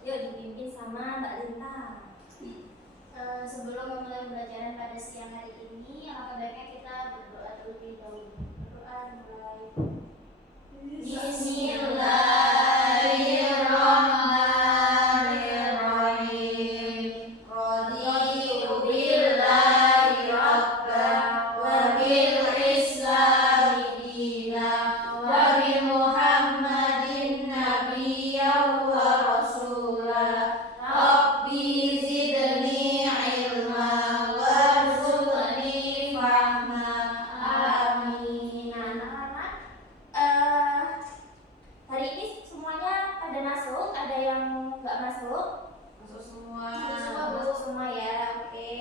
Yuk dipimpin sama Mbak Linta. Sebelum memulai pembelajaran pada siang hari ini, alangkah baiknya kita berdoa terlebih dahulu. Berdoa mulai. Bismillahirrahmanirrahim. Raditu billahi rabban wa bil islami dinan wa bi Muhammadin nabiyyan wa rasulah. Rabbi zidni ilma warzuqni fahma. Amin. Anak-anak, hari ini semuanya pada masuk, ada yang nggak masuk? Masuk semua. Masuk semua ya, oke.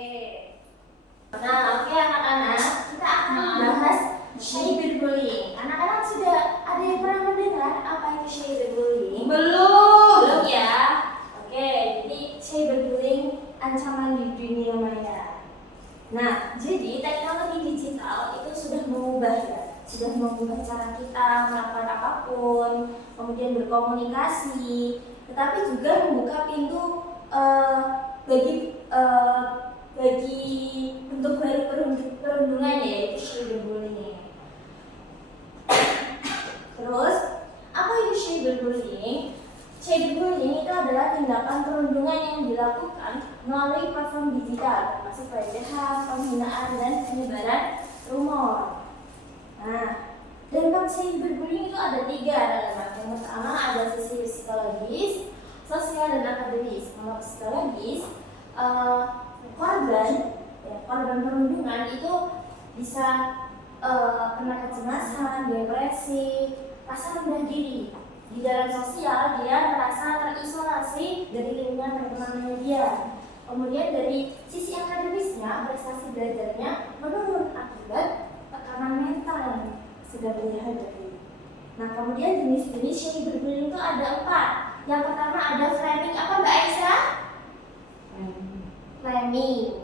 Nah, oke anak-anak, kita akan membahas cyberbullying. Anak-anak sudah ada yang pernah mendengar apa itu cyberbullying? Belum ya? Oke, jadi cyberbullying ancaman di dunia maya. Nah, jadi teknologi digital itu sudah mengubah ya, sudah mengubah cara kita melakukan apapun, kemudian berkomunikasi, tetapi juga membuka pintu bagi bentuk baru perundungan yaitu cyberbullying. Terus, apa itu cyberbullying? Cyberbullying itu adalah tindakan perundungan yang dilakukan melalui platform digital, termasuk pelecehan, penghinaan, dan penyebaran rumor. Nah, dampak cyberbullying itu ada 3 adalah yang pertama ada sisi psikologis, sosial, dan akademis. Kalau psikologis, korban perundungan itu bisa kena kecemasan, depresi, rasa rendah diri. Di dalam sosial, dia merasa terisolasi dari lingkungan pertemanannya dia. Kemudian dari sisi akademisnya, prestasi belajarnya menurun akibat tekanan mental yang sedang dia hadapi. Nah, kemudian jenis-jenis cyberbullying itu ada 4. Yang pertama ada framing. Apa Mbak Aisyah? Framing.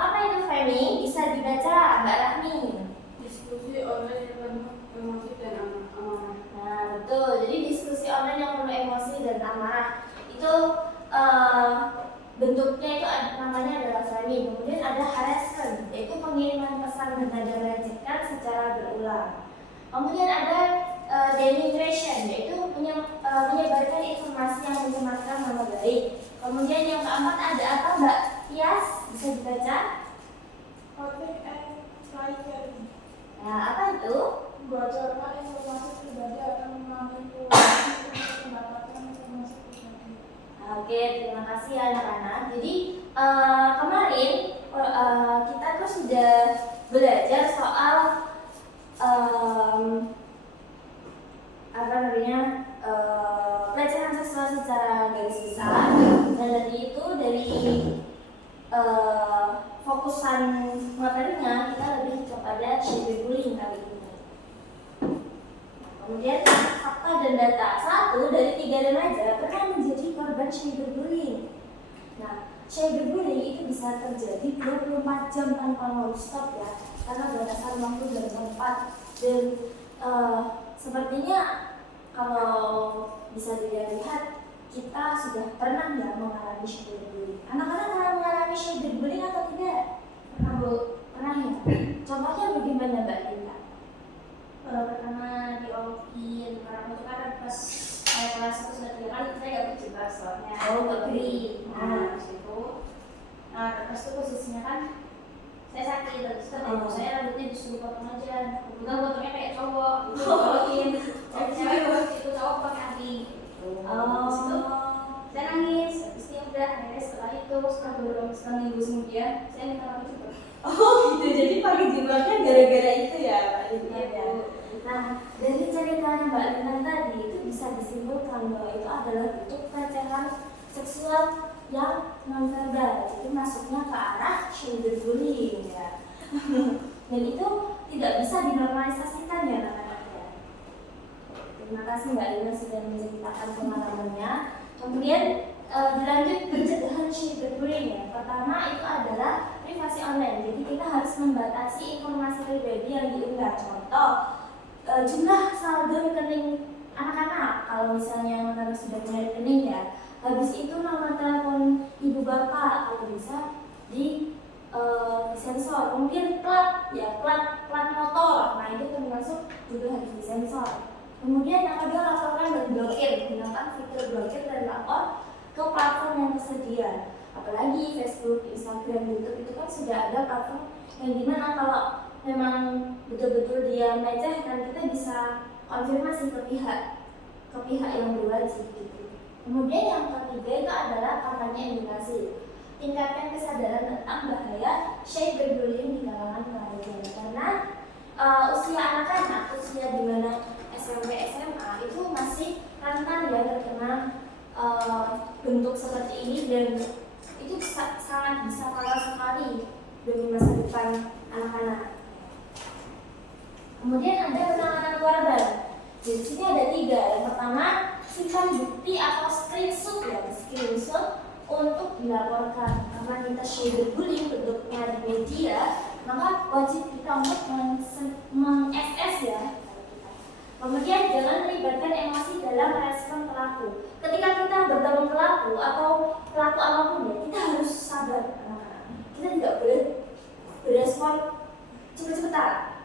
Apa itu framing? Bisa dibaca Mbak Rahmi. Diskusi online yang penuh emosi dan amarah. Nah, betul. Jadi diskusi online yang penuh emosi dan amarah itu bentuknya itu namanya adalah framing. Kemudian ada harassment, yaitu pengiriman pesan bernada melecehkan secara berulang. Kemudian ada denigration, yaitu menyebarkan informasi yang mencemarkan nama baik. Kemudian yang keempat ada apa Mbak Tias? Bisa dibaca? Public and private. Nah, apa itu? Membocorkan informasi pribadi atau memanipulasi untuk mendapatkan informasi pribadi. Oke, terima kasih anak-anak. Jadi kemarin kita tuh sudah belajar soal pelecehan seksual secara garis besar. Dan dari fokusan materinya kita lebih kepada cyberbullying kali ini. Kemudian fakta dan data. 1 dari 3 remaja pernah menjadi korban cyberbullying. Nah, cyberbullying itu bisa terjadi 24 jam tanpa non-stop ya, karena batasan waktu dan tempat. Dan sepertinya kalau bisa dilihat kita sudah pernah ya mengalami cyberbullying. Anak-anak pernah mengalami cyberbullying atau tidak? Pernah Bu? Pernah ya? Contohnya bagaimana Mbak Linda? Pertama diomongin karena itu kan pas kelas 1 sudah 3 kali saya gak berjebak soalnya. Oh, gak beri. Nah, itu. Nah, terus itu posisinya kan saya sakit, terus kan saya rambutnya disuruh potong aja. Kebetulan potongnya kayak cowok, itu dipotongin. Jadi cewek itu cowok pakai hati. Terus itu saya nangis, habis itu udah akhirnya setelah itu setelah beberapa minggu kemudian saya minta maaf juga. Oh gitu, jadi pakai jilbabnya gara-gara itu ya Mbak Linda ya. Nah, dari ceritanya Mbak Linda tadi itu bisa disimpulkan bahwa itu adalah bentuk pelecehan seksual yang nonverbal, jadi masuknya ke arah cyberbullying ya. Dan itu tidak bisa dinormalisasikan ya anak-anak ya. Terima kasih Mbak Linda sudah menceritakan pengalamannya. Kemudian dilanjut pencegahan cyberbullying ya. Pertama itu adalah privasi online. Jadi kita harus membatasi informasi pribadi yang diunggah. Contoh, jumlah saldo rekening anak-anak. Kalau misalnya anak-anak sudah punya rekening ke platform yang tersedia. Apalagi Facebook, Instagram, YouTube itu kan sudah ada platform yang dimana kalau memang betul-betul dia melecehkan, kita bisa konfirmasi ke pihak yang berwajib gitu. Kemudian yang ketiga itu adalah kampanye edukasi. Tingkatkan kesadaran tentang bahaya cyberbullying di kalangan remaja, karena usia anak-anak, usia di mana SMP, SMA itu masih rentan ya terkena bentuk seperti ini, dan itu sangat bisa fatal sekali demi masa depan anak-anak. Kemudian ada penanganan korban. Di sini ada 3. Yang pertama, simpan bukti atau screenshot untuk dilaporkan. Karena kita cyberbullying bentuknya di media, maka wajib kita untuk meng-SS ya. Kemudian jangan melibatkan emosi dalam respon pelaku. Ketika kita bertemu pelaku atau pelaku apapun ya, kita harus sabar. Kita tidak boleh berespon cepet-cepetan.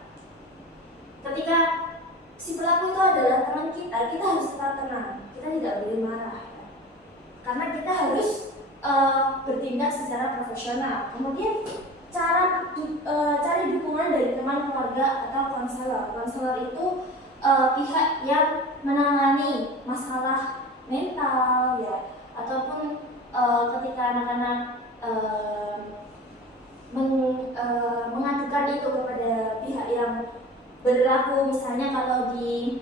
Ketika si pelaku itu adalah teman kita harus tetap tenang. Kita tidak boleh marah. Karena kita harus bertindak secara profesional. Kemudian cari dukungan dari teman, keluarga atau konselor. Konselor itu pihak yang menangani masalah mental ya, ataupun ketika anak-anak mengadukan itu kepada pihak yang berlaku. Misalnya kalau di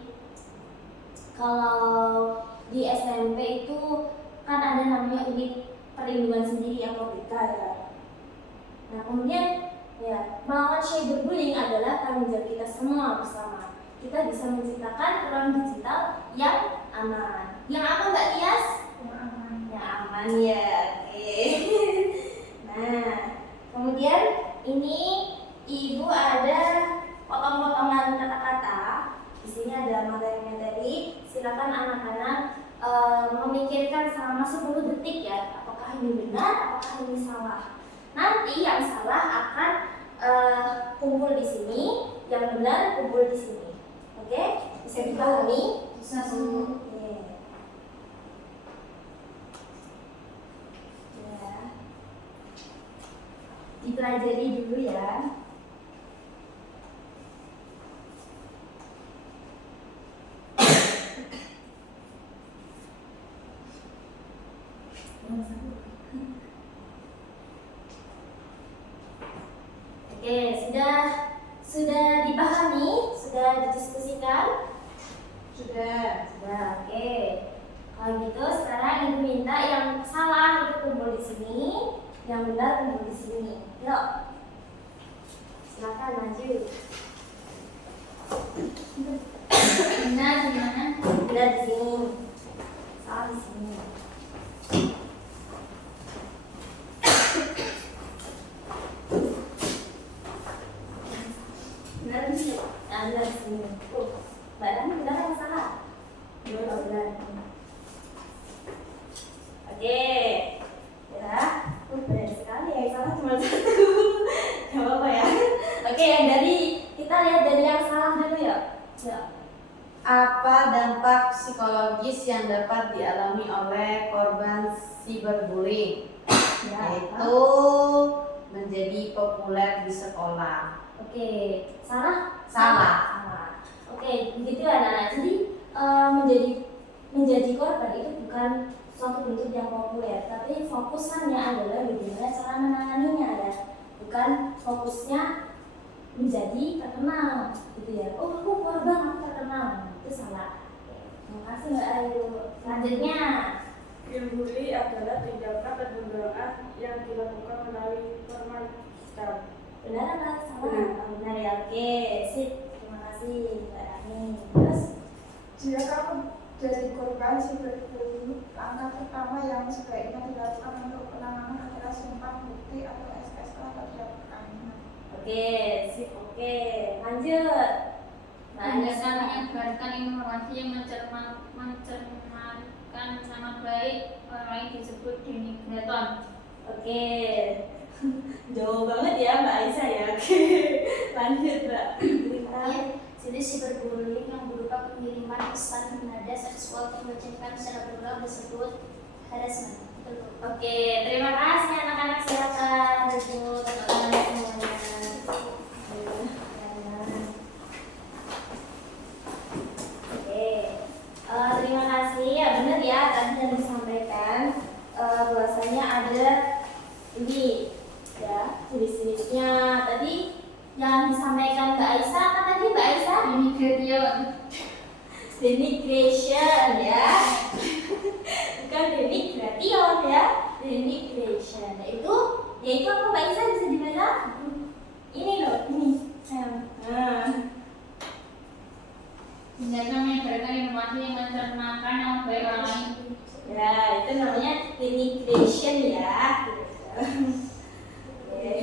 SMP itu kan ada namanya unit perlindungan sendiri atau BK ya. Nah kemudian ya, melawan cyberbullying adalah tanggung jawab kita semua bersama. Kita bisa menciptakan ruang digital yang aman. Yang apa Mbak Tias? Yang aman. Yang aman ya. Oke. Nah, kemudian ini Ibu ada potong-potongan kata-kata. Di sini ada materi-materi. Silakan anak-anak memikirkan selama 10 detik ya. Apakah ini benar? Apakah ini salah? Nanti yang salah akan kumpul di sini, yang benar kumpul di sini. Oke? Bisa dipahami? Bisa semua. Ya. Dipelajari dulu ya. Oke, sudah dipahami, sudah didiskusikan? Sudah. Oke. Kalau gitu sekarang Ibu minta yang salah itu kumpul di sini, yang benar kumpul di sini. Yuk. Silakan maju. Benar di mana? Benar di sini. Salah di sini. Benar di sini. Nah, benar di sini. Badan benar yang salah. Benar. Oke. Ya. Benar sekali ya. Yang salah cuma 1. Gak apa-apa ya. Oke, yang kita lihat dari yang salah dulu ya. Ya. Apa dampak psikologis yang dapat dialami oleh korban cyberbullying? Ya, Yaitu menjadi populer di sekolah. Oke, salah? Salah. Oke, begitu ya Nana. Jadi menjadi korban itu bukan suatu bentuk yang populer, tapi fokusannya adalah bagaimana cara menanganinya ya. Bukan fokusnya menjadi terkenal, gitu ya. Oh, aku korban, aku terkenal. Itu salah. Oke, terima kasih Mbak Ayu. Selanjutnya, Bully adalah tindakan pembelaan yang dilakukan melalui formal digital. benar apa salah? Benar. Oh, benar ya. Oke, sip. Terima kasih Mbak Rani. Terus, Jika kamu jadi korban cyberbullying, langkah pertama yang sebaiknya dilakukan untuk penanganan adalah simpan bukti atau SSK atau dilaporkan. oke, sip. Oke, lanjut. Biasakan menyebarkan informasi yang mencerminkan nama baik orang lain disebut denigrator. Oke, jauh banget ya Mbak Aisyah ya. Oke, lanjut Mbak. Kemudian jenis cyberbullying yang berupa pengiriman pesan bernada seksual melecehkan secara berulang disebut harassment. Oke, terima kasih anak-anak, silakan duduk teman-teman semuanya. Oke, terima kasih. Ya benar ya, tadi yang disampaikan bahwasanya ada ini ya jenis-jenisnya. Tadi yang disampaikan Mbak Aisyah, apa tadi Mbak Aisyah? Denigration ya. Bukan denigration ya, denigration. Yaitu apa Mbak Aisyah, bisa dibaca? Ini loh, ini. Tindakan menyebarkan informasi yang mencernakan nama baik orang lain. Ya, itu namanya denigration ya. Oke.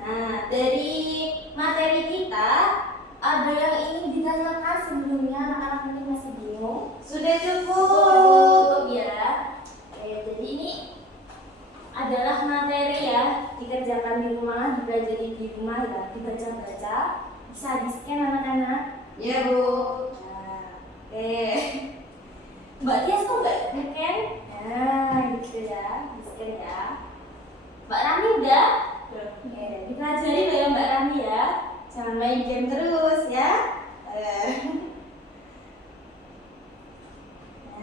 Nah, dari materi kita ada yang ingin ditanyakan sebelumnya, anak-anak mungkin masih bingung. Sudah cukup. Cukup ya. Oke, jadi ini adalah materi ya, dikerjakan di rumah, dipelajari di rumah ya, dibaca-baca, bisa di-scan anak-anak. Ya Bu. Nah, oke. Mbak Tias kok nggak nge-scan? Nah, gitu ya, di-scan ya. Mbak Rani udah? Oke, dipelajari loh ya Mbak Rani ya. Jangan main game terus ya.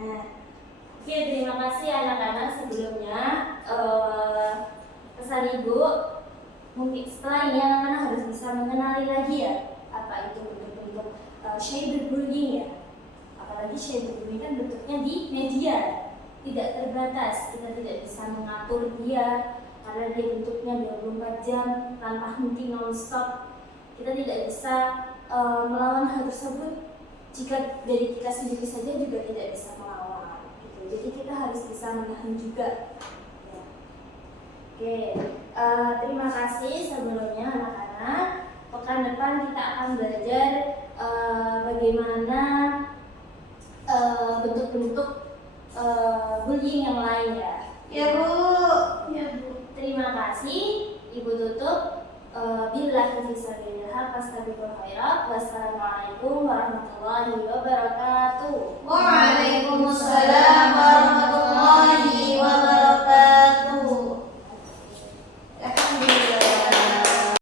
Nah, oke, terima kasih anak-anak sebelumnya. Pesan Ibu, mungkin setelah ini anak-anak harus bisa mengenali lagi ya apa itu bentuk-bentuk cyberbullying ya. Apalagi cyberbullying kan bentuknya di media, tidak terbatas. Kita tidak bisa mengatur dia karena dia bentuknya 24 jam tanpa henti non-stop. Kita tidak bisa melawan hal tersebut jika dari kita sendiri saja juga tidak bisa melawan gitu. Jadi kita harus bisa menahan juga ya. Oke, terima kasih sebelumnya anak-anak. Pekan depan kita akan belajar bagaimana bentuk-bentuk bullying yang lain ya. Ya Bu. Ya Bu. Terima kasih. Ibu tutup. Billahi fisabilillah, fastabiqul khairat. Wassalamualaikum warahmatullahi wabarakatuh. Waalaikumsalam warahmatullahi